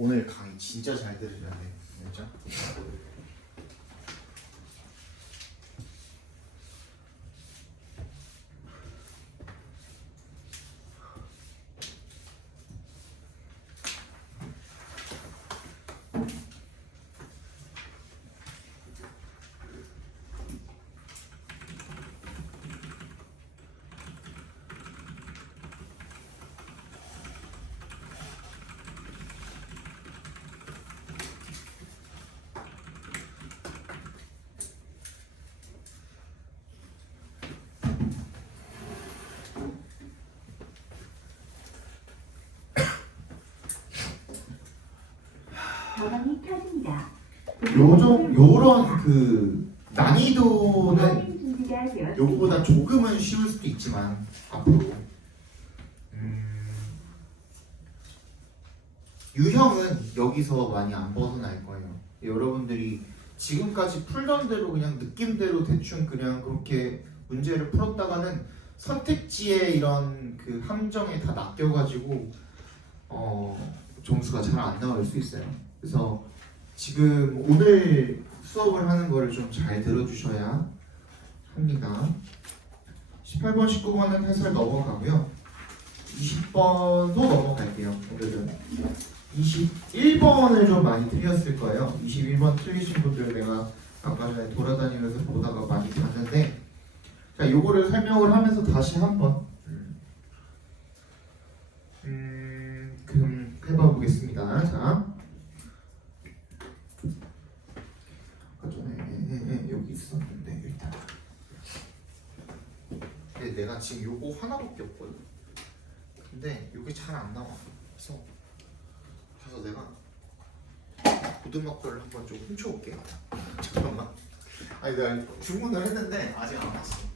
오늘 강의 진짜 잘 들으셔야 돼. 진짜. 전원이 켜집니다. 요런 그 난이도는 준비가 되었습니다. 요거보다 조금은 쉬울 수도 있지만 앞으로 유형은 여기서 많이 안 벗어날 거예요. 여러분들이 지금까지 풀던 대로 그냥 느낌대로 대충 그냥 그렇게 문제를 풀었다가는 선택지에 이런 그 함정에 다 낚여가지고 점수가 잘 안 나올 수 있어요. 그래서 지금 오늘 수업을 하는 거를 좀 잘 들어주셔야 합니다. 18번, 19번은 해설 넘어가고요. 20번도 넘어갈게요. 오늘은 21번을 좀 많이 틀렸을 거예요. 21번 틀리신 분들 내가 아까 전에 돌아다니면서 보다가 많이 봤는데, 자, 요거를 설명을 하면서 다시 한번 해봐 보겠습니다. 자, 아까 전에 여기 있었는데 일단 근데 내가 지금 요거 하나밖에 없거든. 근데 요게 잘 안 나와. 그래서 내가 보드마커를 한번 좀 훔쳐올게. 잠깐만. 아니 내가 주문을 했는데 아직 안 왔어.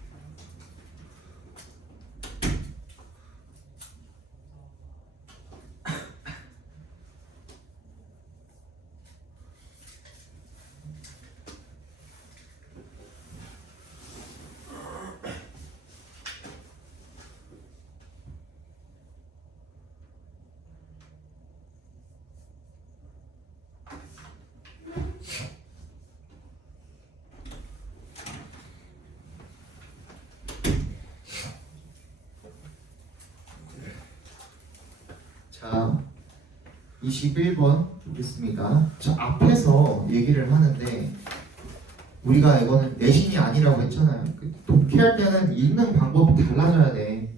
자, 21번 보겠습니다. 저 앞에서 얘기를 하는데 우리가 이거는 내신이 아니라고 했잖아요. 독해할 때는 읽는 방법이 달라져야 돼.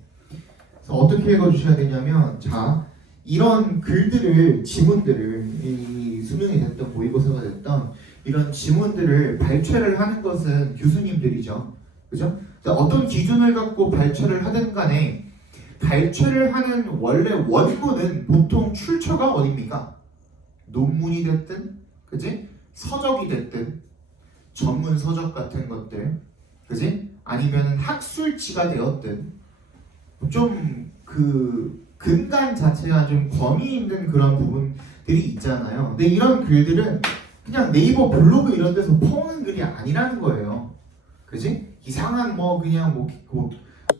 그래서 어떻게 읽어주셔야 되냐면, 자, 이런 글들을, 지문들을, 이 수능이 됐던 모의고사가 됐던 이런 지문들을 발췌를 하는 것은 교수님들이죠. 그죠? 어떤 기준을 갖고 발췌를 하든 간에 발췌를 하는 원래 원문은 보통 출처가 어딥니까? 논문이 됐든, 그지? 서적이 됐든, 전문 서적 같은 것들, 그지? 아니면 학술지가 되었든, 좀 그 근간 자체가 좀 권위 있는 그런 부분들이 있잖아요. 근데 이런 글들은 그냥 네이버 블로그 이런 데서 퍼오는 글이 아니라는 거예요. 그지? 이상한 뭐 그냥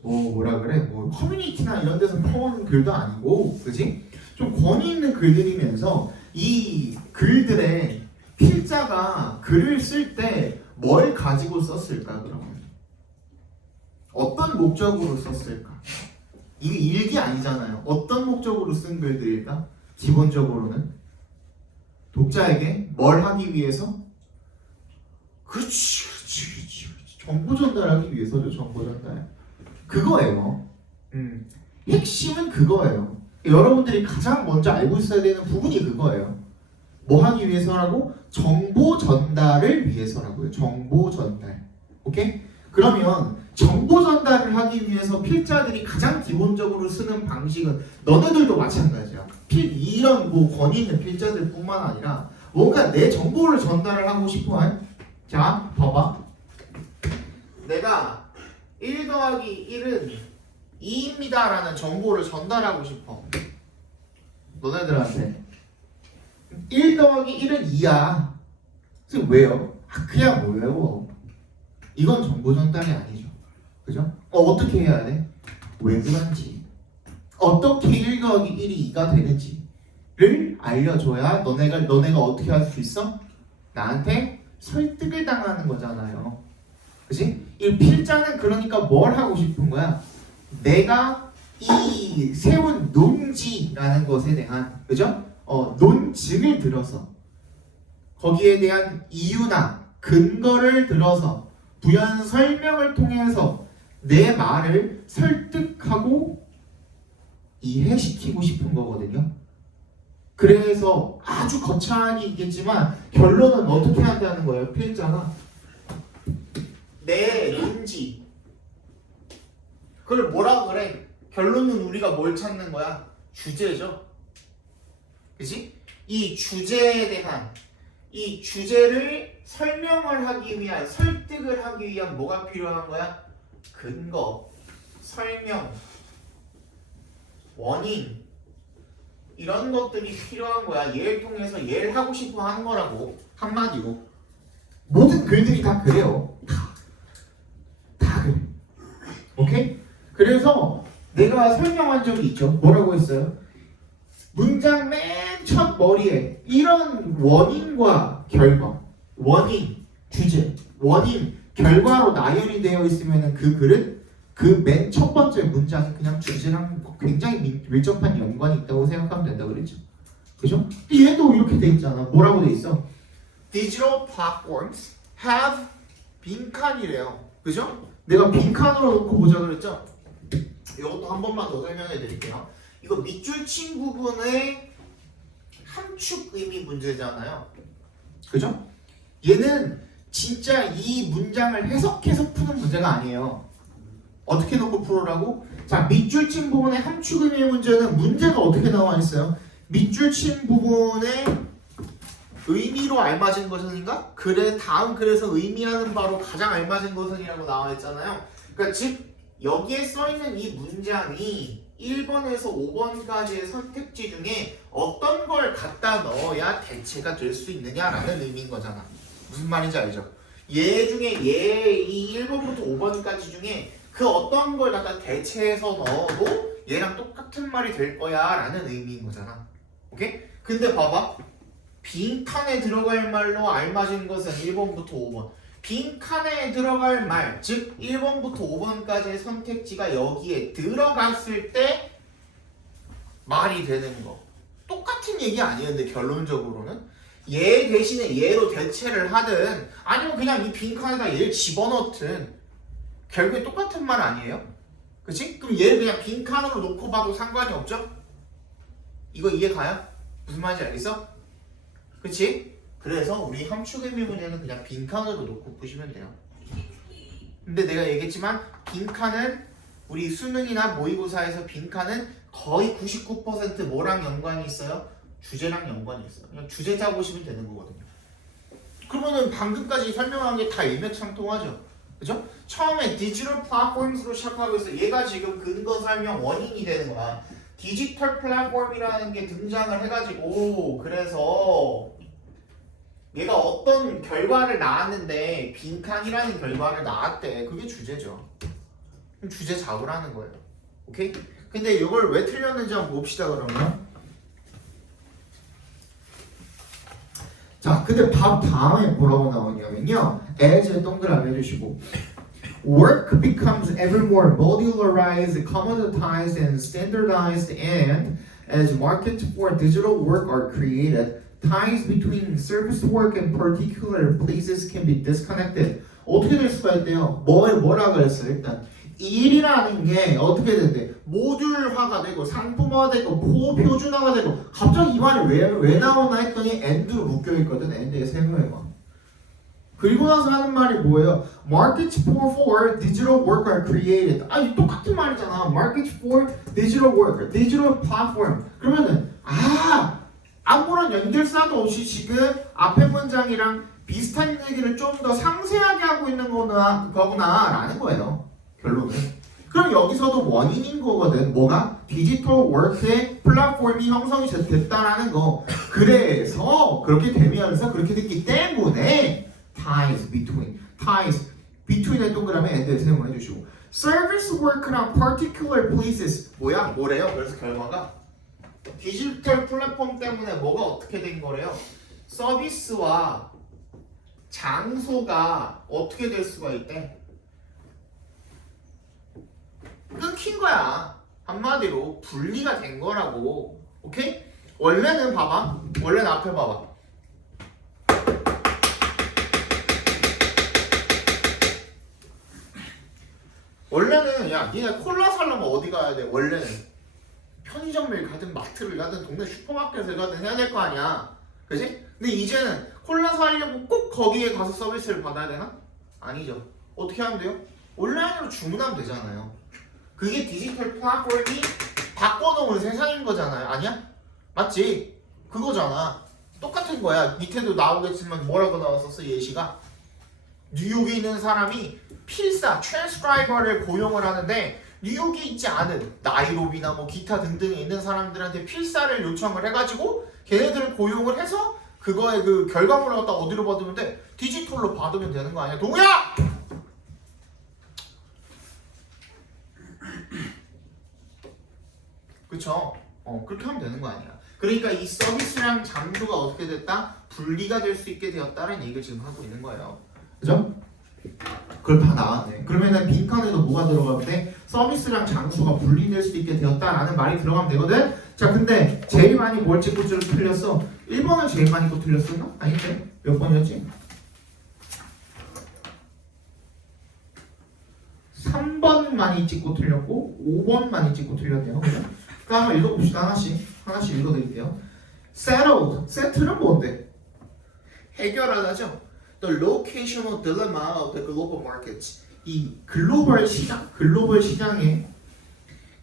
뭐라 그래? 뭐 커뮤니티나 이런 데서 퍼오는 글도 아니고, 그지? 좀 권위 있는 글들이면서 이 글들의 필자가 글을 쓸 때 뭘 가지고 썼을까? 그러면 어떤 목적으로 썼을까? 이게 일기 아니잖아요. 어떤 목적으로 쓴 글들일까? 기본적으로는 독자에게 뭘 하기 위해서? 그렇지. 정보 전달하기 위해서죠. 정보 전달. 그거예요. 핵심은 그거예요. 여러분들이 가장 먼저 알고 있어야 되는 부분이 그거예요. 뭐 하기 위해서라고? 정보 전달을 위해서라고요. 정보 전달. 오케이? 그러면 정보 전달을 하기 위해서 필자들이 가장 기본적으로 쓰는 방식은 너네들도 마찬가지야. 이런 뭐 권위 있는 필자들뿐만 아니라 뭔가 내 정보를 전달을 하고 싶어해. 자, 봐봐. 내가 1 더하기 1은 2입니다 라는 정보를 전달하고 싶어. 너네들한테 1 더하기 1은 2야. 그래서 왜요? 그냥 뭐 외워. 이건 정보 전달이 아니죠. 그죠? 어떻게 해야 돼? 왜 그런지, 어떻게 1 더하기 1이 2가 되는지, 알려줘야 너네가 어떻게 할 수 있어? 나한테 설득을 당하는 거잖아요. 그치? 이 필자는 그러니까 뭘 하고 싶은 거야? 내가 이 세운 논지라는 것에 대한, 그죠? 논증을 들어서 거기에 대한 이유나 근거를 들어서 부연 설명을 통해서 내 말을 설득하고 이해시키고 싶은 거거든요. 그래서 아주 거창하게 있겠지만 결론은 어떻게 한다는 거예요? 필자가 내 논지, 그걸 뭐라 그래? 결론은 우리가 뭘 찾는 거야? 주제죠. 그치? 이 주제에 대한, 이 주제를 설명을 하기 위한, 설득을 하기 위한 뭐가 필요한 거야? 근거, 설명, 원인, 이런 것들이 필요한 거야. 얘를 통해서 얘를 하고 싶어 하는 거라고. 한마디로 모든 글들이 다 그래요. 다 그래. 오케이? 그래서 내가 설명한 적이 있죠. 뭐라고 했어요? 문장 맨 첫 머리에 이런 원인과 결과, 원인, 주제, 원인, 결과로 나열이 되어 있으면 그 글은 그 맨 첫 번째 문장이 그냥 주제랑 굉장히 밀접한 연관이 있다고 생각하면 된다 그랬죠. 그죠? 얘도 이렇게 돼 있잖아. 뭐라고 돼 있어? Digital platforms have 빈칸이래요. 그죠? 내가 빈칸으로 놓고 보자 그랬죠? 이것도 한 번만 더 설명해 드릴게요. 이거 밑줄 친 부분의 함축 의미 문제잖아요. 그죠? 얘는 진짜 이 문장을 해석해서 푸는 문제가 아니에요. 어떻게 놓고 풀으라고? 자, 밑줄 친 부분의 함축 의미 문제는 문제가 어떻게 나와 있어요? 밑줄 친 부분의 의미로 알맞은 것은인가? 그래, 다음 글에서 의미하는 바로 가장 알맞은 것은이라고 나와 있잖아요. 그러니까 즉 여기에 써 있는 이 문장이 1번에서 5번까지의 선택지 중에 어떤 걸 갖다 넣어야 대체가 될 수 있느냐라는 의미인 거잖아. 무슨 말인지 알죠? 얘 중에 이 1번부터 5번까지 중에 그 어떤 걸 갖다 대체해서 넣어도 얘랑 똑같은 말이 될 거야 라는 의미인 거잖아. 오케이? 근데 봐봐. 빈칸에 들어갈 말로 알맞은 것은 1번부터 5번. 빈칸에 들어갈 말, 즉 1번부터 5번까지의 선택지가 여기에 들어갔을 때 말이 되는 거. 똑같은 얘기 아니었는데 결론적으로는 얘 대신에 얘로 대체를 하든 아니면 그냥 이 빈칸에다 얘를 집어넣든 결국에 똑같은 말 아니에요? 그치? 그럼 얘를 그냥 빈칸으로 놓고 봐도 상관이 없죠? 이거 이해 가요? 무슨 말인지 알겠어? 그치? 그래서 우리 함축 의미 문제는 그냥 빈칸으로 놓고 푸시면 돼요. 근데 내가 얘기했지만 빈칸은 우리 수능이나 모의고사에서 빈칸은 거의 99% 뭐랑 연관이 있어요? 주제랑 연관이 있어요. 그냥 주제자 보시면 되는 거거든요. 그러면은 방금까지 설명한 게 다 일맥상통하죠. 그죠? 처음에 디지털 플랫폼으로 시작하고 있어. 얘가 지금 근거 설명 원인이 되는 거야. 디지털 플랫폼이라는 게 등장을 해가지고 그래서 얘가 어떤 결과를 낳았는데 빈칸이라는 결과를 낳았대. 그게 주제죠. 그럼 주제 잡으라는 거예요. 오케이? 근데 이걸 왜 틀렸는지 한번 봅시다 그러면. 자, 근데 다음에 뭐라고 나오냐면요. as 동그라미 해주시고 Work becomes ever more modularized, commoditized, and standardized, and as markets for digital work are created, ties between service work and particular places can be disconnected. 어떻게 될 수가 있대요? 뭐라 그랬어요? 일단 일이라는 게 어떻게 된대? 모듈화가 되고 상품화되고 포표준화가 되고 갑자기 이 말이 왜 나오나 했더니 and로 묶여있거든. and의 세모에만. 그리고 나서 하는 말이 뭐예요? Markets for digital work are created. 이 똑같은 말이잖아. Markets for digital work, digital platform. 그러면은 아무런 연결사도 없이 지금 앞에 문장이랑 비슷한 얘기를 좀 더 상세하게 하고 있는 거구나라는 거예요. 결론은. 그럼 여기서도 원인인 거거든. 뭐가? 디지털 워크의 플랫폼이 형성이 됐다라는 거. 그래서 그렇게 되면서 그렇게 됐기 때문에 ties between의 동그라미 and에 세모 해주시고 service work랑 particular places 뭐래요? 그래서 결과가 디지털 플랫폼 때문에 뭐가 어떻게 된 거래요? 서비스와 장소가 어떻게 될 수가 있대? 끊긴 거야. 한마디로 분리가 된 거라고. 오케이? 원래는 봐봐. 원래는 앞에 봐봐. 원래는 야 니네 콜라 사려면 어디 가야 돼? 원래는 편의점을 가든 마트를 가든 동네 슈퍼마켓을 가든 해야 될 거 아니야. 그지? 근데 이제는 콜라 사려고 꼭 거기에 가서 서비스를 받아야 되나? 아니죠. 어떻게 하면 돼요? 온라인으로 주문하면 되잖아요. 그게 디지털 플랫폼이 바꿔놓은 세상인 거잖아요. 아니야? 맞지? 그거잖아. 똑같은 거야. 밑에도 나오겠지만 뭐라고 나왔었어? 예시가 뉴욕에 있는 사람이 필사, 트랜스크라이버를 고용을 하는데 뉴욕에 있지 않은 나이로비나 뭐 기타 등등에 있는 사람들한테 필사를 요청을 해가지고 걔네들을 고용을 해서 그거의 그 결과물을 갖다 어디로 받으면 돼? 디지털로 받으면 되는 거 아니야? 동우야! 그쵸? 그렇게 하면 되는 거 아니야. 그러니까 이 서비스랑 장소가 어떻게 됐다? 분리가 될 수 있게 되었다는 얘기를 지금 하고 있는 거예요. 그죠? 그걸 다 나왔네. 그러면은 빈칸에도 뭐가 들어가면 돼? 서비스랑 장소가 분리될 수 있게 되었다라는 말이 들어가면 되거든? 자, 근데 제일 많이 뭘 찍고 틀렸어? 1번을 제일 많이 또 틀렸었나? 아닌데? 몇 번이었지? 3번 많이 찍고 틀렸고 5번 많이 찍고 틀렸네요. 그러니까 한번 읽어봅시다. 하나씩 읽어드릴게요. Settled. 세틀은 뭔데? 해결하다죠. The locational dilemma of the global markets. 이 글로벌 시장의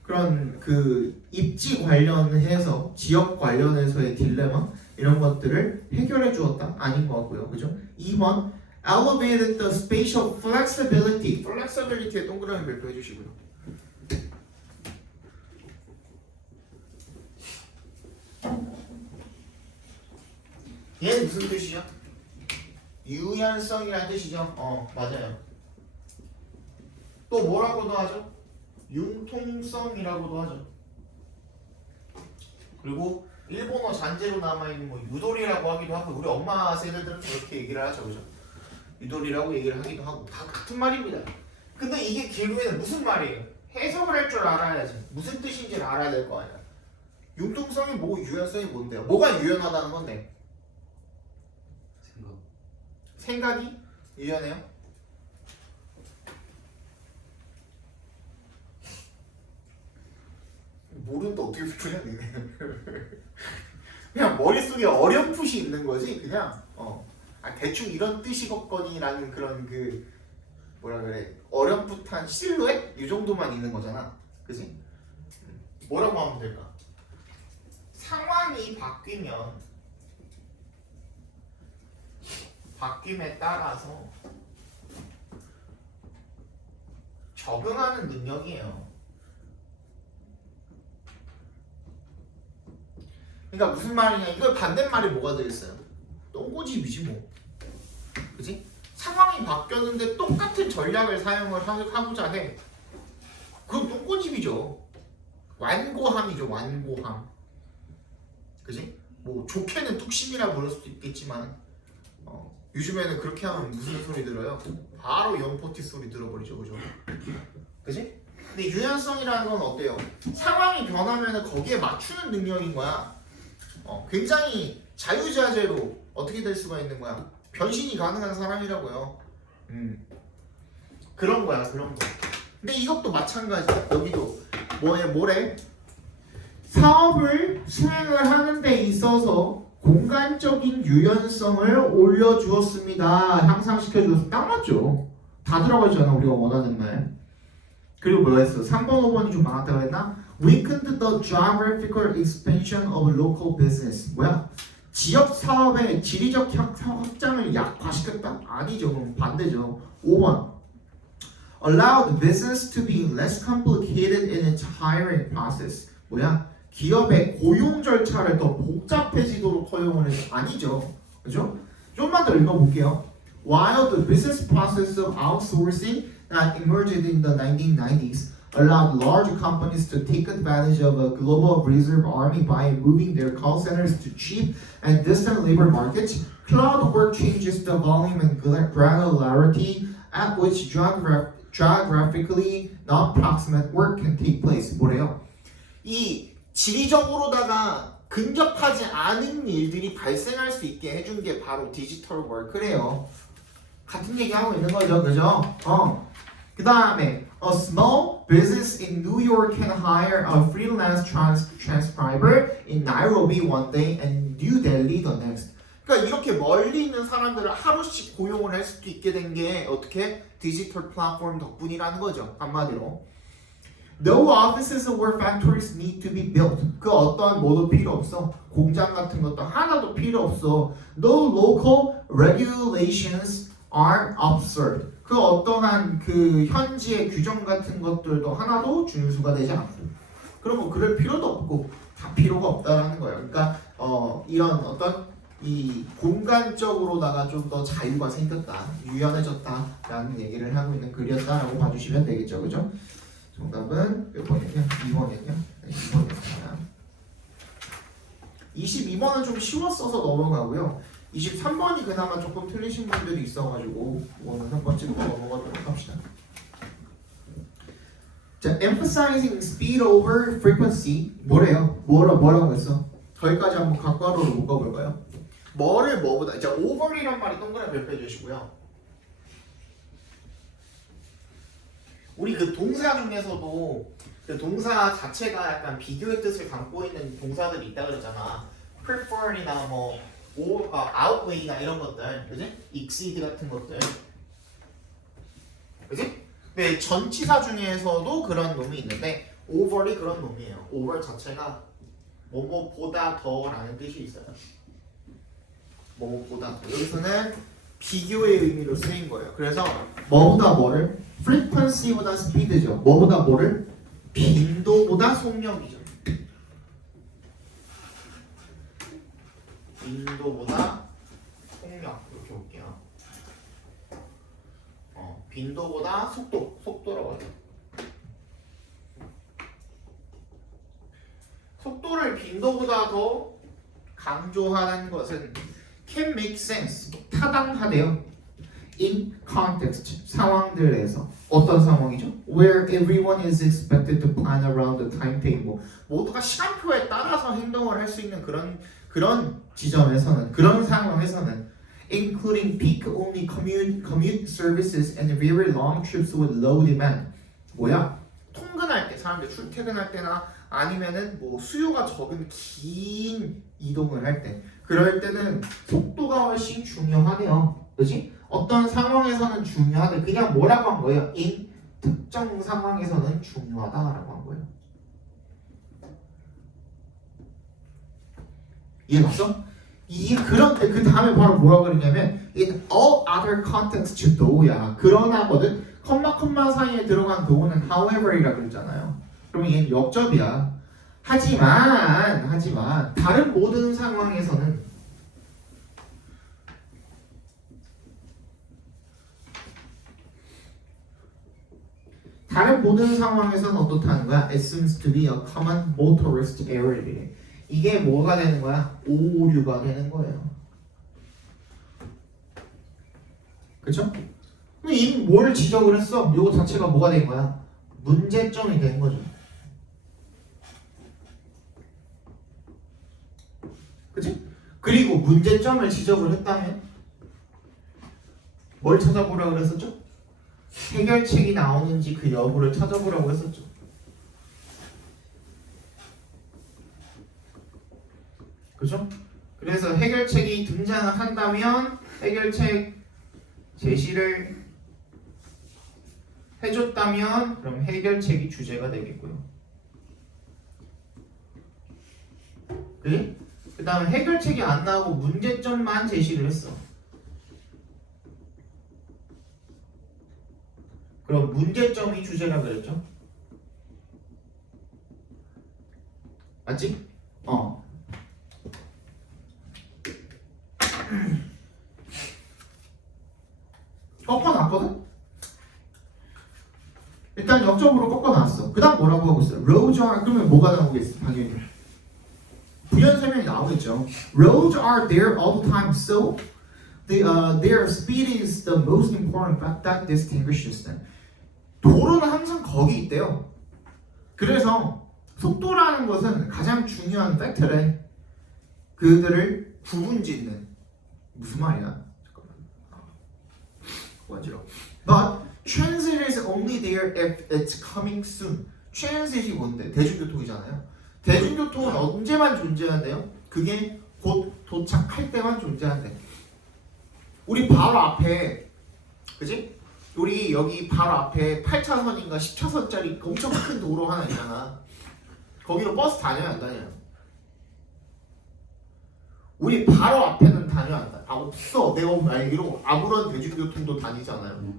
그런 그 입지 관련해서 지역 관련해서의 딜레마 이런 것들을 해결해 주었다. 아닌 것 같고요. 그죠? 2번 elevated the spatial flexibility. flexibility에 동그라미 별표해 주시고요. 얘는 무슨 뜻이죠? 유연성이라는 뜻이죠. 맞아요. 또 뭐라고도 하죠? 융통성이라고도 하죠. 그리고 일본어 잔재로 남아있는 뭐 유도리라고 하기도 하고 우리 엄마 세대들은 그렇게 얘기를 하죠. 그죠? 유도리라고 얘기를 하기도 하고 다 같은 말입니다. 근데 이게 결국에는 무슨 말이에요? 해석을 할 줄 알아야지. 무슨 뜻인지를 알아야 될 거 아니야. 융통성이 뭐고 유연성이 뭔데요? 뭐가 유연하다는 건데? 생각이 유연해요? 모르는데 어떻게 풀어야 되네. 그냥 머릿속에 어렴풋이 있는 거지. 그냥 대충 이런 뜻이겠거니라는 그런 그 뭐라 그래 어렴풋한 실루엣 이 정도만 있는 거잖아. 그지? 뭐라고 하면 될까? 상황이 바뀜에 따라서 적응하는 능력이에요. 그러니까 무슨 말이냐? 이걸 반대말이 뭐가 되겠어요? 똥꼬집이지 뭐. 그지? 상황이 바뀌었는데 똑같은 전략을 사용을 하고자 해. 그럼 똥꼬집이죠. 완고함이죠. 완고함. 그지? 뭐 좋게는 뚝심이라 부를 수도 있겠지만 요즘에는 그렇게 하면 무슨 소리 들어요? 바로 연포티 소리 들어버리죠. 그죠? 그지? 근데 유연성이라는 건 어때요? 상황이 변하면 거기에 맞추는 능력인 거야. 굉장히 자유자재로 어떻게 될 수가 있는 거야? 변신이 가능한 사람이라고요. 그런 거야, 그런 거. 근데 이것도 마찬가지야. 여기도 뭐래? 사업을 수행을 하는 데 있어서 공간적인 유연성을 올려주었습니다. 향상시켜 주었습니다. 딱 맞죠? 다 들어가 있잖아, 우리가 원하는 말. 그리고 뭐 했어? 3번, 5번이 좀 많았다고 했나? Weakened the geographical expansion of local business. 뭐야? 지역 사업의 지리적 확장을 약화시켰다? 아니죠. 그럼 반대죠. 5번. Allowed business to be less complicated in its hiring process. 뭐야? 기업의 고용 절차를 더 복잡해지도록 허용을 해서 아니죠. 그죠? 좀만 더 읽어볼게요. While the business process of outsourcing that emerged in the 1990s allowed large companies to take advantage of a global reserve army by moving their call centers to cheap and distant labor markets. Cloud work changes the volume and granularity at which geographically non-proximate work can take place. 뭐래요? 이 지리적으로다가 근접하지 않은 일들이 발생할 수 있게 해준 게 바로 디지털 워크래요. 같은 얘기하고 있는 거죠, 그죠? 그 다음에 a small business in New York can hire a freelance transcriber in Nairobi one day and New Delhi the next. 그러니까 이렇게 멀리 있는 사람들을 하루씩 고용을 할 수도 있게 된 게 어떻게 디지털 플랫폼 덕분이라는 거죠. 한마디로. No offices or factories need to be built. 그 어떠한 뭐도 필요 없어. 공장 같은 것도 하나도 필요 없어. No local regulations are observed. 그 어떠한 그 현지의 규정 같은 것들도 하나도 준수가 되지 않고. 그리고 그럴 필요도 없고 다 필요가 없다라는 거예요. 그러니까 이런 어떤 이 공간적으로다가 좀 더 자유가 생겼다, 유연해졌다라는 얘기를 하고 있는 글이었다라고 봐주시면 되겠죠, 그죠? 정답은 몇 번이냐? 2번이냐? 2번이었습니다. 22번은 좀 쉬웠어서 넘어가고요. 23번이 그나마 조금 틀리신 분들이 있어가지고 이거는 한 번 찍고 넘어가도록 합시다. 자, emphasizing speed over frequency 뭐래요? 뭐라고 했어? 거기까지 한번 각괄호로 묶어볼까요? 뭐를 뭐보다 이제 over이란 말이 동그랗게 별표해 주시고요. 우리 그 동사 중에서도 그 동사 자체가 약간 비교의 뜻을 담고 있는 동사들이 있다 그러잖아. prefer이나 뭐 outweigh나 이런 것들, 그지? exceed 같은 것들, 그지? 네, 전치사 중에서도 그런 놈이 있는데 over이 그런 놈이에요. over 자체가 뭐뭐보다 더라는 뜻이 있어요. 뭐보다 더. 여기서는 비교의 의미로 쓰인 거예요. 그래서 뭐보다 뭐를? frequency보다 speed죠. 뭐보다 뭐를? 빈도보다 속력이죠. 빈도보다 속력 이렇게 볼게요. 빈도보다 속도라고 하죠. 속도를 빈도보다 더 강조하는 것은 can make sense, 타당하대요. in context, 상황들에서. 어떤 상황이죠? Where everyone is expected to plan around the timetable. 모두가 시간표에 따라서 행동을 할 수 있는 그런 지점에서는, 그런 상황에서는 including peak only commute services and very long trips with low demand. 뭐야? 통근할 때, 사람들 출퇴근할 때나 아니면은 뭐 수요가 적은 긴 이동을 할 때, 그럴 때는 속도가 훨씬 중요하대요. 그렇지? 어떤 상황에서는 중요하대. 그냥 뭐라고 한 거예요? in 특정 상황에서는 중요하다라고 한 거예요. 이해갔어? 그런데 그 다음에 바로 뭐라고 그러냐면 in all other contexts though야. 그러나거든. 컴마 사이에 들어간 though는 however이라고 그랬잖아요. 그러면 얘는 역접이야. 하지만 다른 모든 상황에서는 어떻다는 거야? It seems to be a common motorist error. 이게 뭐가 되는 거야? 오류가 되는 거예요. 그쵸? 그럼 이미 뭘 지적을 했어? 이거 자체가 뭐가 된 거야? 문제점이 된 거죠. 그치? 그리고 문제점을 지적을 했다면 뭘 찾아보라고 그랬었죠? 해결책이 나오는지 그 여부를 찾아보라고 했었죠. 그죠? 그래서 해결책이 등장을 한다면 해결책 제시를 해줬다면 그럼 해결책이 주제가 되겠고요. 그 다음에 해결책이 안 나오고 문제점만 제시를 했어. 그럼 문제점이 주제라 그랬죠? 맞지? 꺾어놨거든? 일단 일단 역접으로 꺾어놨어. 그 다음 뭐라고 하고 있어요? Roads are 그러면 뭐가 나오겠어? 당연히 부연 설명이 나오겠죠. Roads are there all the time, so their speed is the most important fact that distinguishes them. 도로는 항상 거기 있대요. 그래서 속도라는 것은 가장 중요한 팩트래. 그들을 구분짓는 무슨 말이야? 잠깐만. 완지러. But transit is only there if it's coming soon. transit이 뭔데? 대중교통이잖아요. 대중교통은 언제만 존재한대요? 그게 곧 도착할 때만 존재한대. 우리 바로 앞에, 그지? 우리 여기 바로 앞에 8차선인가 10차선짜리 엄청 큰 도로 하나 있잖아. 거기로 버스 다녀요, 안 다녀요? 우리 바로 앞에는 다녀 안 다녀? 아, 없어. 내가 알기로 아무런 대중교통도 다니지 않아요.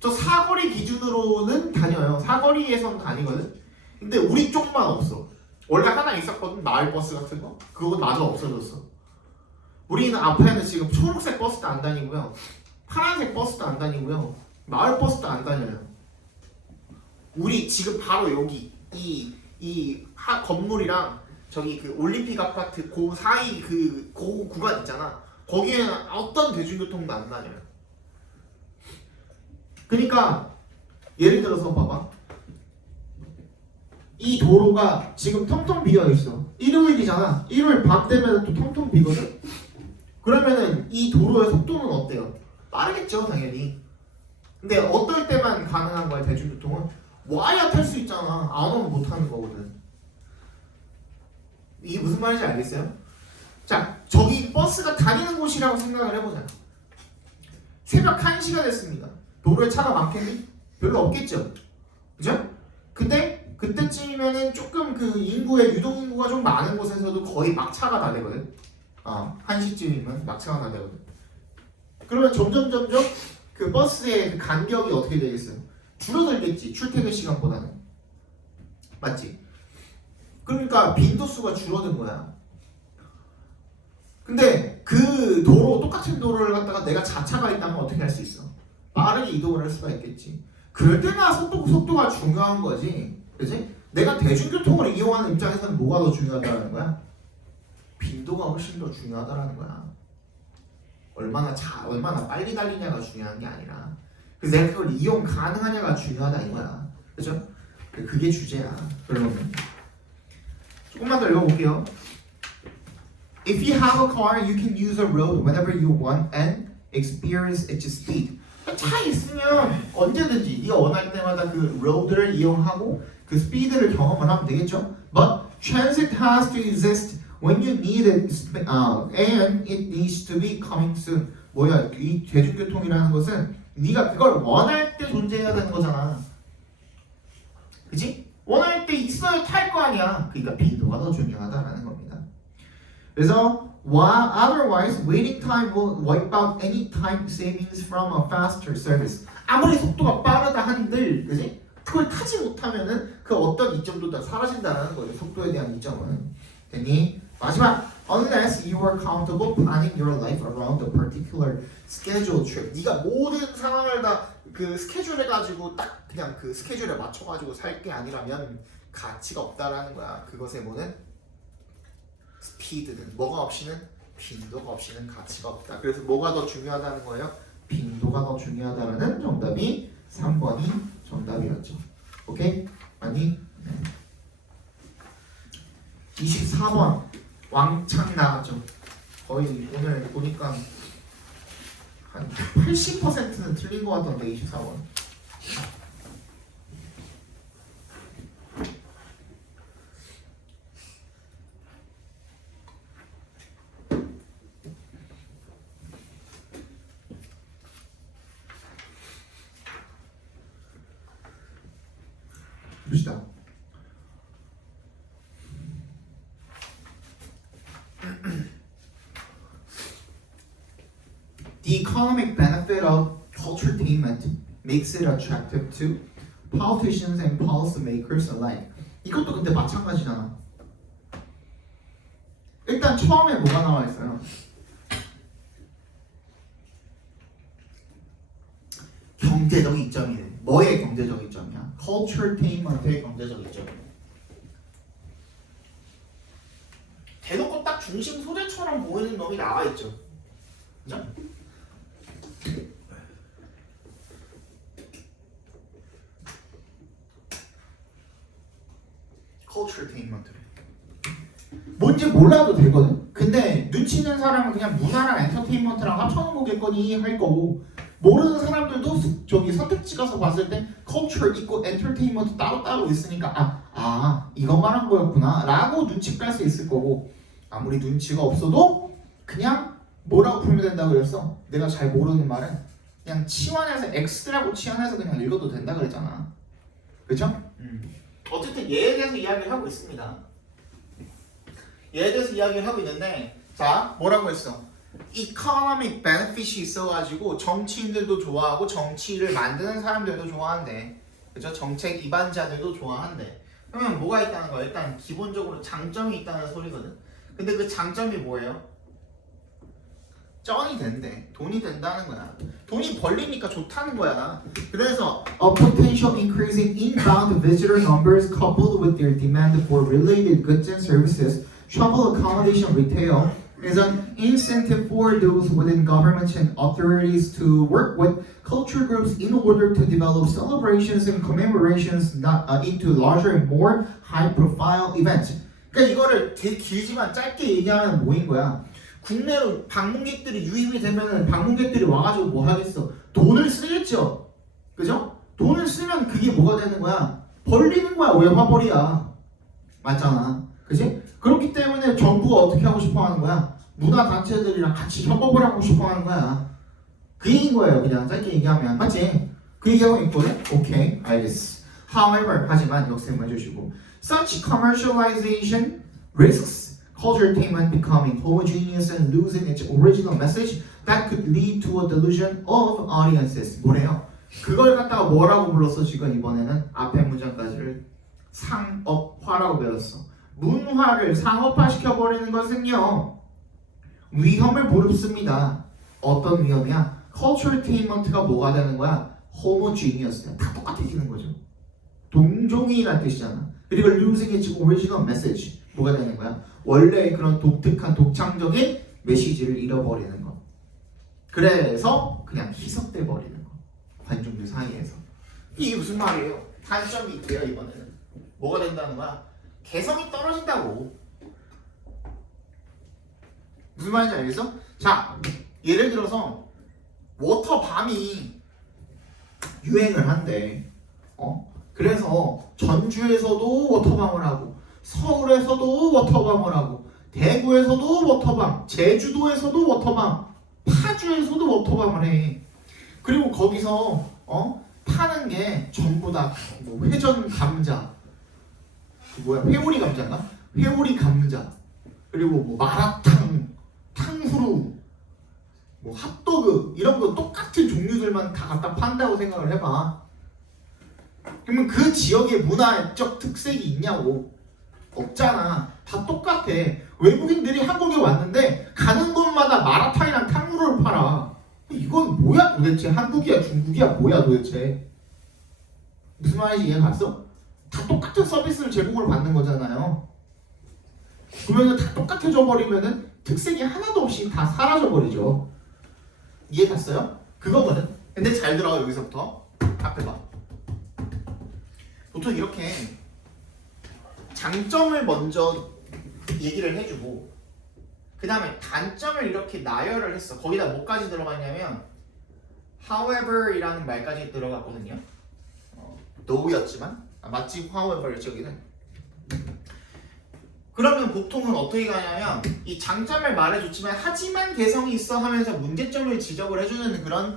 저 사거리 기준으로는 다녀요. 사거리에선 다니거든. 근데 우리 쪽만 없어. 원래 하나 있었거든, 마을버스 같은 거. 그건 마저 없어졌어. 우리는 앞에는 지금 초록색 버스도 안 다니고요, 파란색 버스도 안 다니고요, 마을버스도 안 다녀요. 우리 지금 바로 여기 이 건물이랑 저기 그 올림픽 아파트 그 사이 그 구간 있잖아. 거기에는 어떤 대중교통도 안 다녀요. 그러니까 예를 들어서 봐봐. 이 도로가 지금 텅텅 비어 있어. 일요일이잖아. 일요일 밤 되면 또 텅텅 비거든. 그러면은 이 도로의 속도는 어때요? 빠르겠죠, 당연히. 근데 어떨 때만 가능한 거야, 대중교통은? 와야 탈 수 있잖아. 안 오면 못 타는 거거든. 이게 무슨 말인지 알겠어요? 자, 저기 버스가 다니는 곳이라고 생각을 해보자. 새벽 1시가 됐습니다. 도로에 차가 많겠니? 별로 없겠죠? 그죠? 근데 그때쯤이면은 조금 그 인구의 유동인구가 좀 많은 곳에서도 거의 막차가 다 되거든. 1시쯤이면 막차가 다 되거든. 그러면 점점 그 버스의 그 간격이 어떻게 되겠어요? 줄어들겠지, 출퇴근 시간보다는. 맞지? 그러니까 빈도수가 줄어든 거야. 근데 그 도로, 똑같은 도로를 갖다가 내가 자차가 있다면 어떻게 할 수 있어? 빠르게 이동을 할 수가 있겠지. 그럴 때나 속도가 중요한 거지. 그치? 내가 대중교통을 이용하는 입장에서는 뭐가 더 중요하다는 거야? 빈도가 훨씬 더 중요하다는 거야. 얼마나 빨리 달리냐가 중요한 게 아니라, 그래서 내가 그걸 이용 가능하냐가 중요하다 이거야. 그죠? 그게 주제야. 그러면 조금만 더 읽어볼게요. If you have a car, you can use a road whenever you want and experience its speed. 차 있으면 언제든지 네가 원할 때마다 그 road를 이용하고 그 스피드를 경험을 하면 되겠죠? But transit has to exist when you need it, and it needs to be coming soon. 뭐야? 이 대중교통이라는 것은 네가 그걸 원할 때 존재해야 되는 거잖아. 그치? 원할 때 있어야 탈 거 아니야. 그러니까 빈도가 더 중요하다라는 겁니다. 그래서 while otherwise waiting time will wipe out any time savings from a faster service. 아무리 속도가 빠르다 한들, 그지? 그걸 타지 못하면은 그 어떤 이점도 다 사라진다는 거예요. 속도에 대한 이점은. 됐니? 마지막, unless you are comfortable planning your life around a particular scheduled trip. 네가 모든 상황을 다 그 스케줄 해가지고 딱 그냥 그 스케줄에 맞춰가지고 살 게 아니라면 가치가 없다라는 거야. 그것에 뭐는 스피드는 뭐가 없이는 빈도가 없이는 가치가 없다. 그래서 뭐가 더 중요하다는 거예요? 빈도가 더 중요하다는 정답이 3번이 정답이었죠. 오케이? 아니 24번 왕창 나왔죠. 거의 오늘 보니까 한 80%는 틀린 것 같던데 24번. 봅시다. The economic benefit of culturetainment makes it attractive to politicians and policymakers alike. 이것도 근데 마찬가지잖아. 일단 처음에 뭐가 나와 있어요? 경제적 이점이네. 뭐의 경제적 이점이야? culturetainment의 경제적 이점이네. 대놓고 딱 중심 소재처럼 보이는 놈이 나와 있죠. 그죠? culturetainment를. 뭔지 몰라도 되거든. 근데 눈치 있는 사람은 그냥 문화랑 엔터테인먼트랑 합쳐놓겠거니 할 거고, 모르는 사람들도 저기 선택지 가서 봤을 때 culture 있고 entertainment 따로따로 있으니까 이거 말한 거였구나 라고 눈치 깔 수 있을 거고, 아무리 눈치가 없어도 그냥 뭐라고 풀면 된다고 그랬어? 내가 잘 모르는 말은 그냥 치환해서 X라고 치환해서 그냥 읽어도 된다 그랬잖아. 그쵸? 어쨌든 얘에 대해서 이야기를 하고 있습니다. 얘에 대해서 이야기를 하고 있는데, 자 뭐라고 했어? economic benefit이 있어가지고 정치인들도 좋아하고 정치를 만드는 사람들도 좋아한대. 그죠? 정책 입안자들도 좋아한대. 그러면 뭐가 있다는 거야? 일단 기본적으로 장점이 있다는 소리거든. 근데 그 장점이 뭐예요? 쩐이 된대. 돈이 된다는 거야. 돈이 벌리니까 좋다는 거야. 그래서 a potential increase in inbound visitor numbers coupled with their demand for related goods and services, travel, accommodation, retail is an incentive for those within government and authorities to work with culture groups in order to develop celebrations and commemorations into larger and more high-profile events. 그러니까 이거를 되게 길지만 짧게 얘기하면 뭐인 거야? 국내로 방문객들이 유입이 되면은 방문객들이 와가지고 뭐 하겠어? 돈을 쓰겠죠. 그죠? 돈을 쓰면 그게 뭐가 되는 거야? 벌리는 거야. 왜 화벌이야? 맞잖아. 그지? 그렇기 때문에 정부가 어떻게 하고 싶어 하는 거야? 문화단체들이랑 같이 협업을 하고 싶어 하는 거야. 그 얘기인 거예요. 그냥 짧게 얘기하면. 맞지? 그 얘기하고 있거든? 오케이. 알겠어. However, 하지만 역셈 해주시고, such commercialization risks culturetainment becoming homogeneous and losing its original message that could lead to a delusion of audiences. 뭐래요? 그걸 갖다가 뭐라고 불렀어? 지금 이번에는 앞에 문장까지를 상업화라고 배웠어. 문화를 상업화시켜버리는 것은요, 위험을 무릅씁니다. 어떤 위험이야? culturetainment가 뭐가 되는 거야? homogeneous. 다 똑같아지는 거죠. 동종이라는 뜻이잖아. 그리고 losing its original message. 뭐가 되는 거야? 원래 그런 독특한 독창적인 메시지를 잃어버리는 거. 그래서 그냥 희석돼 버리는 거. 관중들 사이에서. 이게 무슨 말이에요? 단점이 있대요. 이번에는 뭐가 된다는 거야? 개성이 떨어진다고. 무슨 말인지 알겠어? 자, 예를 들어서 워터밤이 유행을 한대. 그래서 전주에서도 워터밤을 하고, 서울에서도 워터밤을 하고, 대구에서도 워터밤, 제주도에서도 워터밤, 파주에서도 워터밤을 해. 그리고 거기서 파는 게 전부 다 뭐 회전 감자, 뭐야, 회오리 감자인가? 회오리 감자, 그리고 뭐 마라탕, 탕후루, 뭐 핫도그 이런 거 똑같은 종류들만 다 갖다 판다고 생각을 해봐. 그러면 그 지역의 문화적 특색이 있냐고? 없잖아. 다 똑같아. 외국인들이 한국에 왔는데 가는 곳마다 마라탕이랑 탕후루를 팔아. 이건 뭐야 도대체? 한국이야 중국이야 뭐야 도대체? 무슨 말인지 이해 갔어? 다 똑같은 서비스를 제공을 받는 거잖아요. 그러면 다 똑같아져 버리면은 특색이 하나도 없이 다 사라져 버리죠. 이해 갔어요? 그거거든. 근데 잘 들어. 여기서부터 앞에 봐. 보통 이렇게 장점을 먼저 얘기를 해주고 그 다음에 단점을 이렇게 나열을 했어. 거기다 뭐까지 들어갔냐면 however 이라는 말까지 들어갔거든요. though였지만 맞지? however 저기는. 그러면 보통은 어떻게 가냐면 이 장점을 말해줬지만 하지만 개성이 있어 하면서 문제점을 지적을 해주는 그런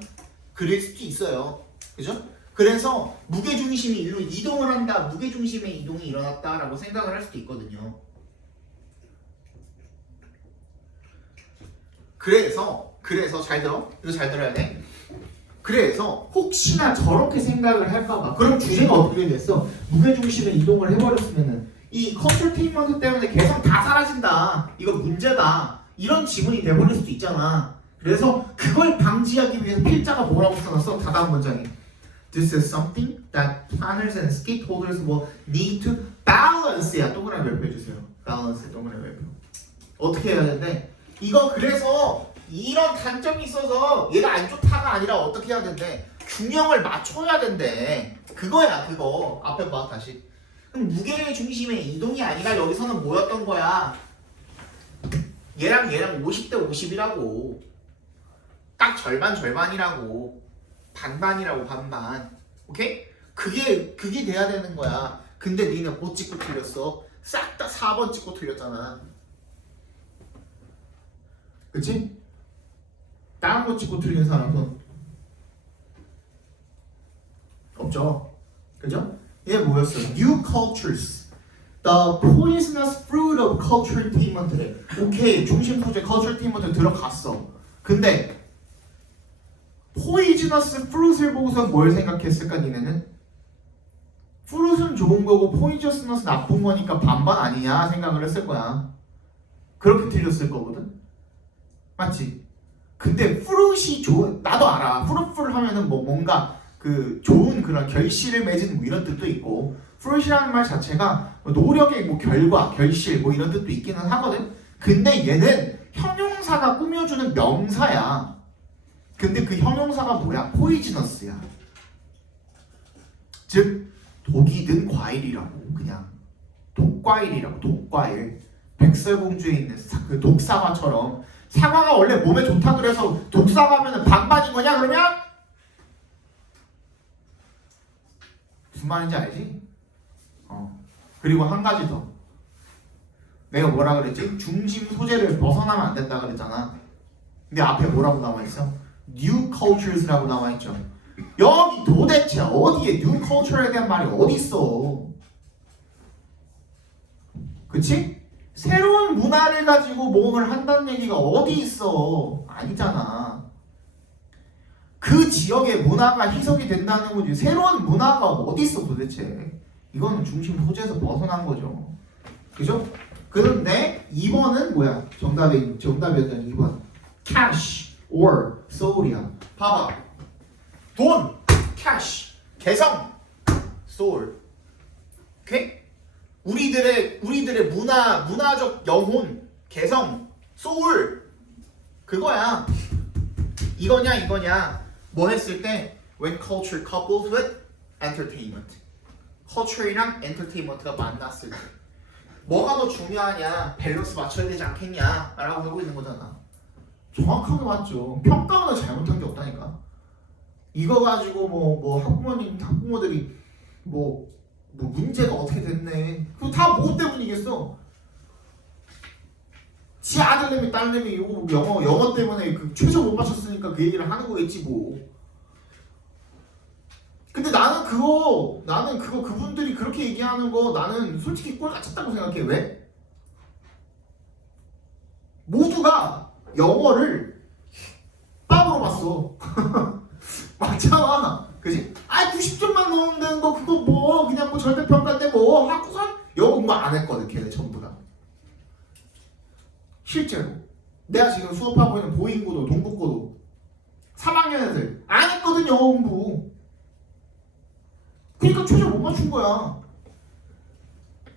글일 수도 있어요. 그죠? 그래서 무게중심이 일로 이동을 한다. 무게중심의 이동이 일어났다라고 생각을 할 수도 있거든요. 그래서 잘 들어. 이거 잘 들어야 돼. 그래서 혹시나 저렇게 생각을 할까봐. 그럼 주제가 어떻게 됐어? 무게중심의 이동을 해버렸으면은 이 컨설테인먼트 때문에 개성 다 사라진다. 이거 문제다. 이런 지문이 돼버릴 수도 있잖아. 그래서 그걸 방지하기 위해서 필자가 뭐라고 써놨어? 다다음 문장에 This is something that planners and stakeholders will need to balance야. 동그라미 몇 표 해주세요. balance 동그라미 몇 표. 어떻게 해야 되는데 이거 그래서 이런 단점이 있어서 얘가 안 좋다가 아니라 어떻게 해야 된대? 균형을 맞춰야 된대. 그거야 그거. 앞에 봐 다시. 그럼 무게의 중심의 이동이 아니라 여기서는 뭐였던 거야? 얘랑 50대 50이라고. 딱 절반이라고. 반반이라고 반반. 오케이? 그게 돼야 되는 거야. 근데 니네 뭐 찍고 틀렸어? 싹 다 4번 찍고 틀렸잖아. 그치? 다른 거 찍고 틀린 사람은 없죠. 그죠? 얘 뭐였어? New cultures. The poisonous fruit of culturaltainment래. 오케이, 중심 소재 culturaltainment 들어갔어. 근데 poisonous fruit을 보고서 뭘 생각했을까 니네는? fruit은 좋은 거고 poisonous 나쁜 거니까 반반 아니냐 생각을 했을 거야. 그렇게 틀렸을 거거든. 맞지? 근데 fruit이 좋은, 나도 알아. fruitful 하면은 뭐 뭔가 그 좋은 그런 결실을 맺은 뭐 이런 뜻도 있고, fruit이라는 말 자체가 노력의 뭐 결과, 결실 뭐 이런 뜻도 있기는 하거든. 근데 얘는 형용사가 꾸며주는 명사야. 근데 그 형용사가 뭐야? poisonous야. 즉 독이 든 과일이라고. 그냥 독과일이라고. 독과일. 백설공주에 있는 그 독사과처럼. 사과가 원래 몸에 좋다 그래서 독사과면은 반반인 거냐 그러면? 무슨 말인지 알지? 그리고 한 가지 더. 내가 뭐라 그랬지? 중심 소재를 벗어나면 안 된다 그랬잖아. 근데 앞에 뭐라고 나와 있어? New cultures라고 나와 있죠. 여기 도대체 어디에 New culture에 대한 말이 어디 있어? 그치? 새로운 문화를 가지고 뭘 한다는 얘기가 어디 있어? 아니잖아. 그 지역의 문화가 희석이 된다는 거지. 새로운 문화가 어디 있어 도대체? 이거는 중심 소재에서 벗어난 거죠. 그죠? 그런데 2번은 뭐야? 정답이었던 2번. cash or soul이야. 봐봐. 돈, cash, 개성, soul. 오케이? 우리들의 문화적 영혼, 개성, soul. 그거야. 이거냐? 뭐 했을 때 when culture coupled with entertainment. culture이랑 entertainment가 만났을 때 뭐가 더 중요하냐? 밸런스 맞춰야 되지 않겠냐? 라고 하고 있는 거잖아. 정확하게 맞죠. 평가하는 잘못한 게 없다니까. 이거 가지고 뭐 학부모들이 뭐 문제가 어떻게 됐네. 그거 다 뭐 때문이겠어? 지 아들내미 딸내미 이거 영어 때문에 그 최저 못 맞췄으니까 그 얘기를 하는 거겠지 뭐. 근데 나는 그거 그분들이 그렇게 얘기하는 거 나는 솔직히 꼴 같았다고 생각해. 왜? 모두가 영어를 빡으로 봤어. 맞잖아. 그지? 90점만 넣으면 되는 거 그거 뭐 그냥 뭐 절대평가인데 뭐 하고선 영어 공부 안 했거든 걔네 전부 다. 실제로 내가 지금 수업하고 있는 보인고도 동북고도 3학년 애들 안 했거든 영어 공부. 그러니까 최저 못 맞춘 거야.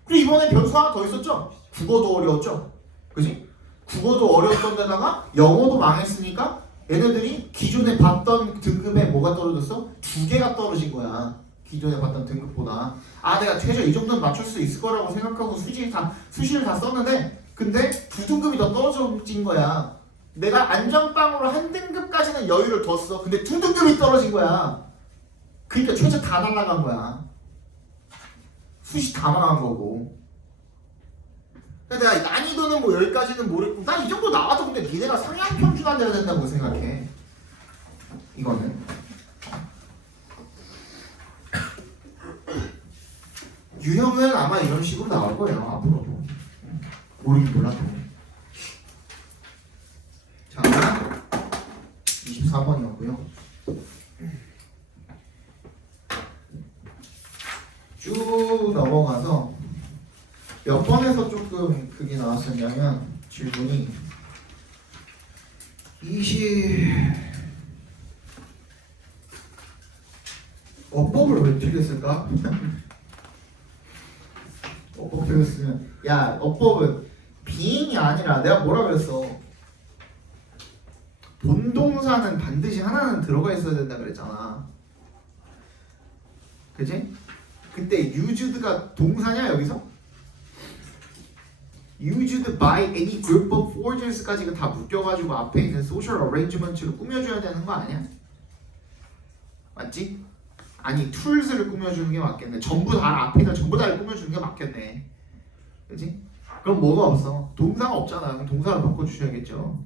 그리고 이번에 변수 하나 더 있었죠? 국어도 어려웠죠? 그지? 국어도 어려웠던 데다가 영어도 망했으니까 얘네들이 기존에 봤던 등급에 뭐가 떨어졌어? 2개가 떨어진 거야. 기존에 봤던 등급보다. 내가 최저 이 정도는 맞출 수 있을 거라고 생각하고 수시를 다 썼는데 근데 2등급이 더 떨어진 거야. 내가 안전빵으로 한 등급까지는 여유를 뒀어. 근데 2등급이 떨어진 거야. 그러니까 최저 다 날라간 거야. 수시 다 망한 거고. 내가 난이도는 뭐 여기까지는 모르겠고 난 이 정도 나와도 근데 니네가 상향 평준화 돼야 된다고 생각해. 이거는 유형은 아마 이런 식으로 나올 거예요. 앞으로도 모르긴 몰라도. 자 24번이었고요 쭉 넘어가서 몇 번에서 조금 그게 나왔었냐면 질문이 어법을 왜 틀렸을까? 어법 틀렸으면 야 어법은 being이 아니라 내가 뭐라 그랬어? 본동사는 반드시 하나는 들어가 있어야 된다 그랬잖아. 그치? 근데 used가 동사냐 여기서? used by any group of forgers까지가 다 묶여가지고 앞에 있는 social arrangement를 꾸며줘야 되는 거 아니야? 맞지? 아니 tools를 꾸며주는 게 맞겠네. 전부 다 앞에다 전부 다를 꾸며주는 게 맞겠네. 그치? 그럼 뭐가 없어? 동사가 없잖아. 그럼 동사를 바꿔주셔야겠죠.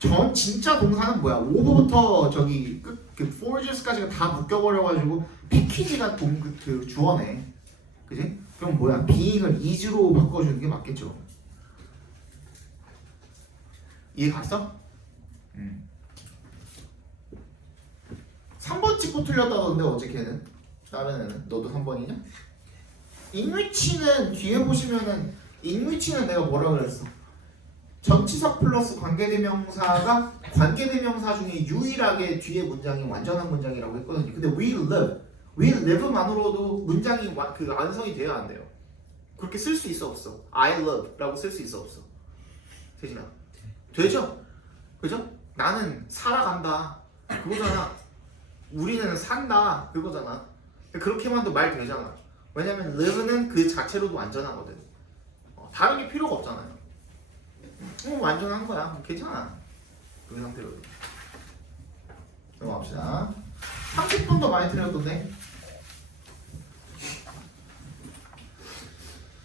전 진짜 동사는 뭐야? 오버부터 저기 그 forgers까지가 다 묶여버려가지고 패키지가 그 주어네. 그지? 그럼 뭐야? being을 is로 바꿔주는 게 맞겠죠. 이해 갔어? 3번 찍고 틀렸다던데 어제 걔는? 다른 애는? 너도 3번이냐? 인위치는 뒤에 보시면은 인위치는 내가 뭐라 그랬어? 전치사 플러스 관계대명사가 관계대명사 중에 유일하게 뒤에 문장이 완전한 문장이라고 했거든요. 근데 we live만으로도 문장이 그 완성이 돼야 안 돼요. 그렇게 쓸 수 있어 없어? I love라고 쓸 수 있어 없어? 되지나? 되죠? 그죠? 나는 살아간다 그거잖아. 우리는 산다 그거잖아. 그렇게만도 말 되잖아. 왜냐면 live는 그 자체로도 완전하거든. 다른 게 필요가 없잖아요. 완전한 거야. 괜찮아. 그 상태로. 넘어갑시다. 30분 더 많이 틀렸던데?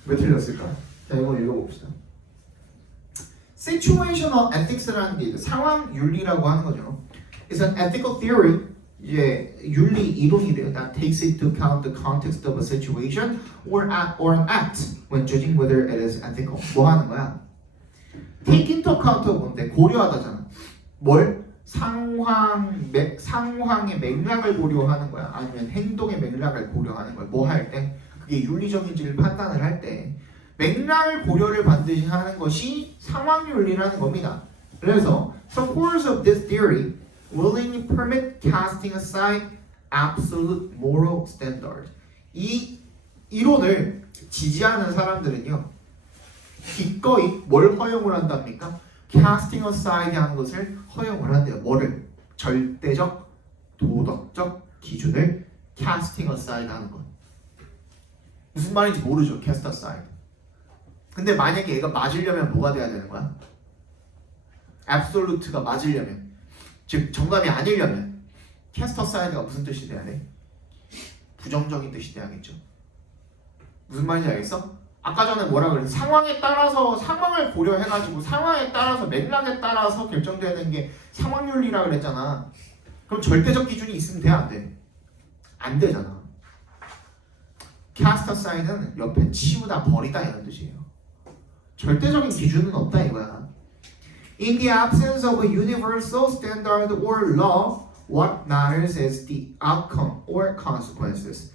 왜 틀렸을까? 자, 이거 읽어봅시다. Situational ethics라는 게 상황 윤리라고 하는 거죠. It's an ethical theory. 이제 윤리 이론이래요. That takes into account the context of a situation or an act when judging whether it is ethical. 뭐 하는 거야? Take into account가 뭔데? 고려하다잖아. 뭘? 상황의 맥락을 고려하는 거야. 아니면 행동의 맥락을 고려하는 거야. 뭐 할 때? 그게 윤리적인지를 판단을 할 때 맥락을 고려를 반드시 하는 것이 상황윤리라는 겁니다. 그래서 supporters of this theory willingly permit casting aside absolute moral standard. 이 이론을 지지하는 사람들은요. 기꺼이 뭘 허용을 한답니까? casting aside 하는 것을 허용을 한대요. 뭐를? 절대적 도덕적 기준을 casting aside 하는 것. 무슨 말인지 모르죠. cast aside. 근데 만약에 얘가 맞으려면 뭐가 돼야 되는 거야? absolute가 맞으려면, 즉 정답이 아니려면 cast aside가 무슨 뜻이 돼야 돼? 부정적인 뜻이 돼야겠죠. 무슨 말인지 알겠어? 아까 전에 뭐라 그랬어? 상황에 따라서 상황을 고려해가지고 상황에 따라서 맥락에 따라서 결정되는 게 상황윤리라 그랬잖아. 그럼 절대적 기준이 있으면 돼? 안 돼? 안 되잖아. cast aside는 옆에 치우다 버리다 이런 뜻이에요. 절대적인 기준은 없다 이거야. In the absence of a universal standard or law, what matters is the outcome or consequences.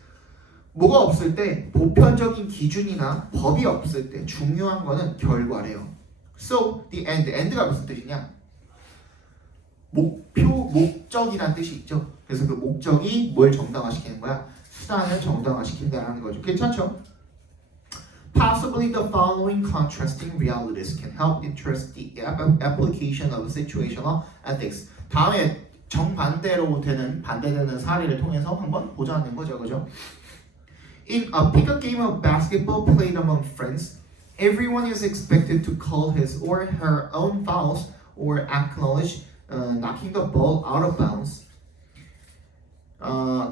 뭐가 없을 때, 보편적인 기준이나 법이 없을 때 중요한 거는 결과래요. So, the end. end가 무슨 뜻이냐? 목적이란 뜻이 있죠. 그래서 그 목적이 뭘 정당화시키는 거야? 수단을 정당화시킨다는 거죠. 괜찮죠? Possibly the following contrasting realities can help interest the application of situational ethics. 다음에 정반대로 반대되는 사례를 통해서 한번 보자는 거죠. 그죠? In a pickup game of basketball played among friends, everyone is expected to call his or her own fouls or acknowledge knocking the ball out of bounds.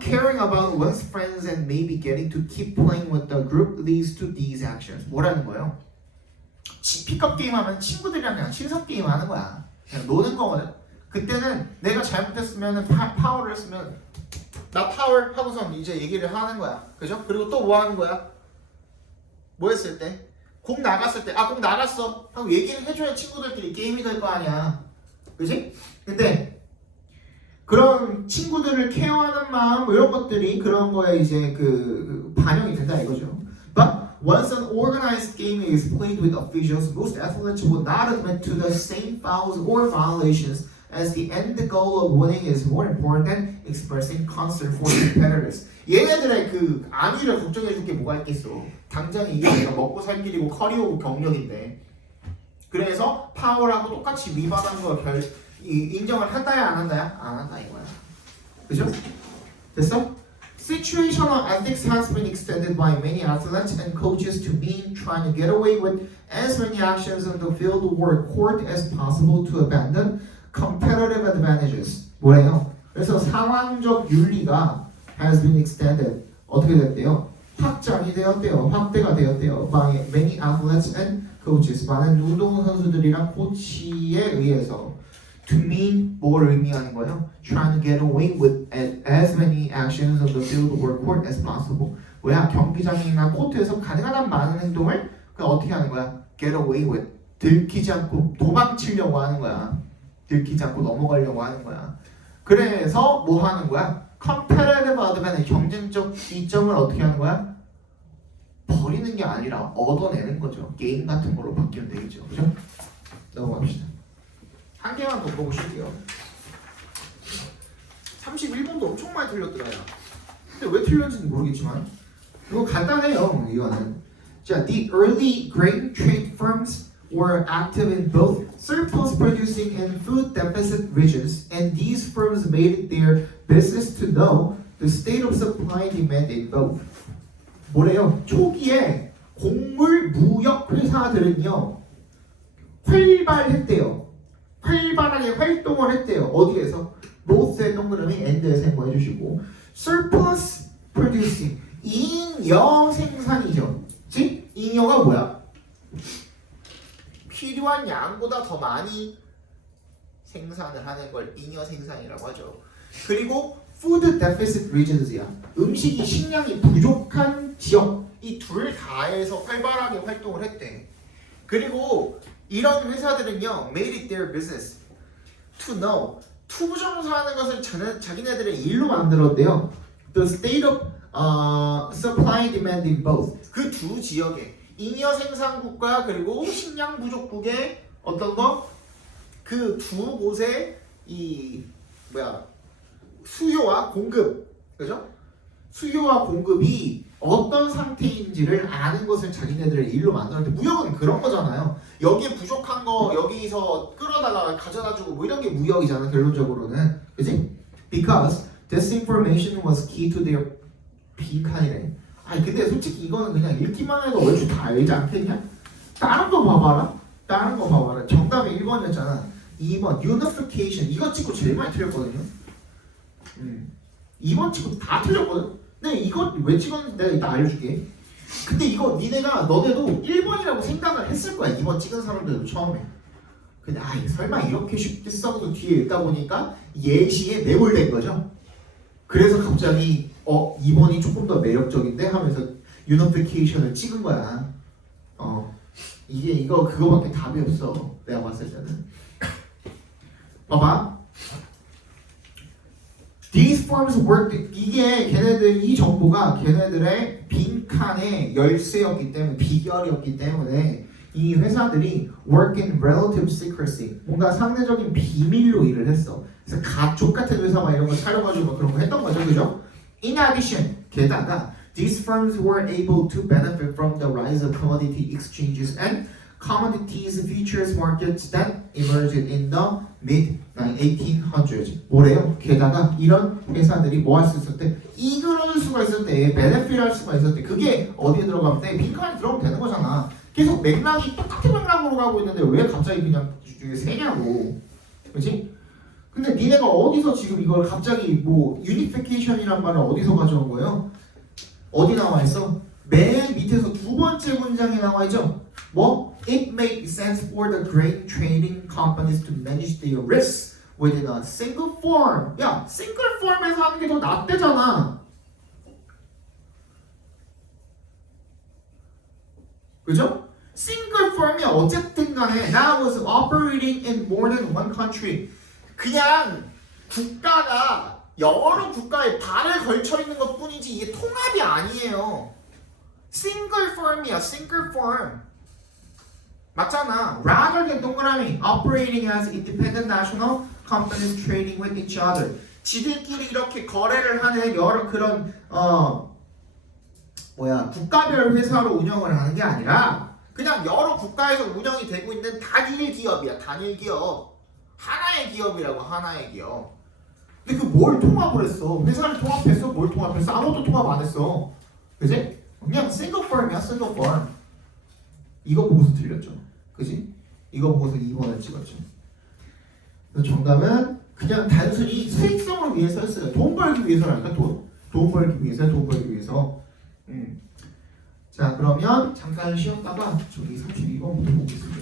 Caring about one's friends and maybe getting to keep playing with the group leads to these actions. 뭐라는 거예요? 픽업 게임 하면 친구들이랑 그냥 친선 게임 하는 거야. 그냥 노는 거거든. 그때는 내가 잘못했으면 파울을 했으면 나 파울 하고선 이제 얘기를 하는 거야. 그죠? 그리고 또 뭐 하는 거야? 뭐 했을 때? 공 나갔을 때, 공 나갔어 하고 얘기를 해줘야 친구들끼리 게임이 될 거 아니야. 그지? 근데 그런 친구들을 케어하는 마음 이런 것들이 그런 거에 이제 그 반영이 된다 이거죠. But Once an organized game is played with officials, most athletes will not admit to the same fouls or violations, as the end goal of winning is more important than expressing concern for competitors. 얘네들의 그 안위를 걱정해줄 게 뭐가 있겠어. 당장 이게 내가 먹고 살 길이고 커리어고 경력인데. 그래서 파울하고 똑같이 위반한 거 인정을 한다야 안 한다야? 안 한다 이거야. 그죠? 됐어? Situational ethics has been extended by many athletes and coaches to mean trying to get away with as many actions on the field or court as possible to abandon competitive advantages. 뭐래요? 그래서 상황적 윤리가 has been extended. 어떻게 됐대요? 확장이 되었대요. 확대가 되었대요. by many athletes and coaches. 많은 운동 선수들이랑 코치에 의해서 to mean 뭘 의미하는 거예요? Trying to get away with as many actions on the field or court as possible. 뭐야? 경기장이나 코트에서 가능한 많은 행동을 그 어떻게 하는 거야? Get away with. 들키지 않고 도망치려고 하는 거야. 들키지 않고 넘어가려고 하는 거야. 그래서 뭐 하는 거야? Competitive advantage, 경쟁적 이점을 어떻게 하는 거야? 버리는 게 아니라 얻어내는 거죠. 게임 같은 걸로 바뀌면 되겠죠. 그죠? 넘어갑시다. 한 개만 더 보실게요. 31번도 엄청 많이 틀렸더라요. 근데 왜 틀렸는지는 모르겠지만 이거 간단해요. 이거는 자, the early grain trade firms were active in both surplus producing and food deficit regions, and these firms made it their business to know the state of supply and demand in both. 뭐래요? 초기에 곡물 무역 회사들은요 활발했대요. 활발하게 활동을 했대요. 어디에서? both의 동그라미 and에서 뭐 해주시고 surplus producing 잉여 생산이죠. 즉 잉여가 뭐야? 필요한 양보다 더 많이 생산을 하는 걸 잉여 생산이라고 하죠. 그리고 food deficit regions야. 음식이 식량이 부족한 지역 이 둘 다에서 활발하게 활동을 했대. 그리고 이런 회사들은요 made it their business to know 투부정사하는 것을 자기네들의 일로 만들었대요. The state of supply and demand in both 그 두 지역에 잉여 생산국과 그리고 식량 부족국의 어떤 거 그 두 곳의 이 뭐야 수요와 공급 그죠? 수요와 공급이 어떤 상태인지를 아는 것을 자기네들의 일로 만들었는데 무역은 그런 거잖아요. 여기에 부족한 거 여기서 끌어다가 가져다주고 뭐 이런 게 무역이잖아 결론적으로는 그지? Because this information was key to their 비칸이래. 아니 근데 솔직히 이거는 그냥 읽기만 해도 얼추 다 알지 않겠냐? 다른 거 봐봐라. 다른 거 봐봐라. 정답이 1번이었잖아. 2번 unification 이거 찍고 제일 많이 틀렸거든요. 2번 찍고 다 틀렸거든. 근데 이거 왜 찍었는지 내가 이따 알려줄게. 근데 이거 너네도 1번이라고 생각을 했을 거야. 2번 찍은 사람들도 처음에. 근데 설마 이렇게 쉽게 써도 뒤에 읽다 보니까 예시에 매몰된 거죠. 그래서 갑자기 2번이 조금 더 매력적인데 하면서 unification을 찍은 거야. 이거 그거밖에 답이 없어. 내가 봤을 때는. 봐봐. These firms worked. 이게 걔네들 이 정보가 걔네들의 빈칸의 열쇠였기 때문에 비결이었기 때문에 이 회사들이 work in relative secrecy 뭔가 상대적인 비밀로 일을 했어. 그래서 가족 같은 회사 막 이런 거 차려가지고 그런 거 했던 거죠, 그죠? In addition, 게다가 these firms were able to benefit from the rise of commodity exchanges and commodities futures markets that emerged in the mid-1800s. 뭐래요? 게다가 이런 회사들이 뭐 할 수 있었대? 이끌어줄 수가 있었대. 베네핏 할 수가 있었대. 그게 어디에 들어가면 돼? 빈칸에 들어가면 되는 거잖아. 계속 맥락이 똑같은 맥락으로 가고 있는데 왜 갑자기 그냥 세냐고. 그렇지? 근데 니네가 어디서 지금 이걸 갑자기 뭐 유니피케이션이란 말을 어디서 가져온 거예요? 어디 나와 있어? 맨 밑에서 두 번째 문장에 나와 있죠? 뭐? It made sense for the grain trading companies to manage their risks within a single form. 야, 싱글 폼에서 하는 게 더 낫대잖아. 그죠? 싱글 폼이 어쨌든 간에 that was operating in more than one country. 그냥 국가가 여러 국가에 발을 걸쳐 있는 것 뿐이지 이게 통합이 아니에요. single firm이야. single firm. 맞잖아. rather than 동그라미 operating as independent national companies trading with each other. 지들끼리 이렇게 거래를 하는 여러 그런 국가별 회사로 운영을 하는 게 아니라 그냥 여러 국가에서 운영이 되고 있는 단일 기업이야. 단일 기업. 하나의 기업이라고. 하나의 기업. 근데 그 뭘 통합을 했어? 회사를 통합했어? 뭘 통합했어? 아무것도 통합 안 했어. 그지? 그냥 single firm이야. single firm. 이거 보고서 틀렸죠. 그지? 이거 보고서 2번을 찍었죠. 그래서 정답은 그냥 단순히 수익성을 위해서 했어요. 돈 벌기 위해서라니까. 돈 벌기 위해서. 돈 벌기 위해서. 자, 그러면 잠깐 쉬었다가 저기 32번부터 보겠습니다.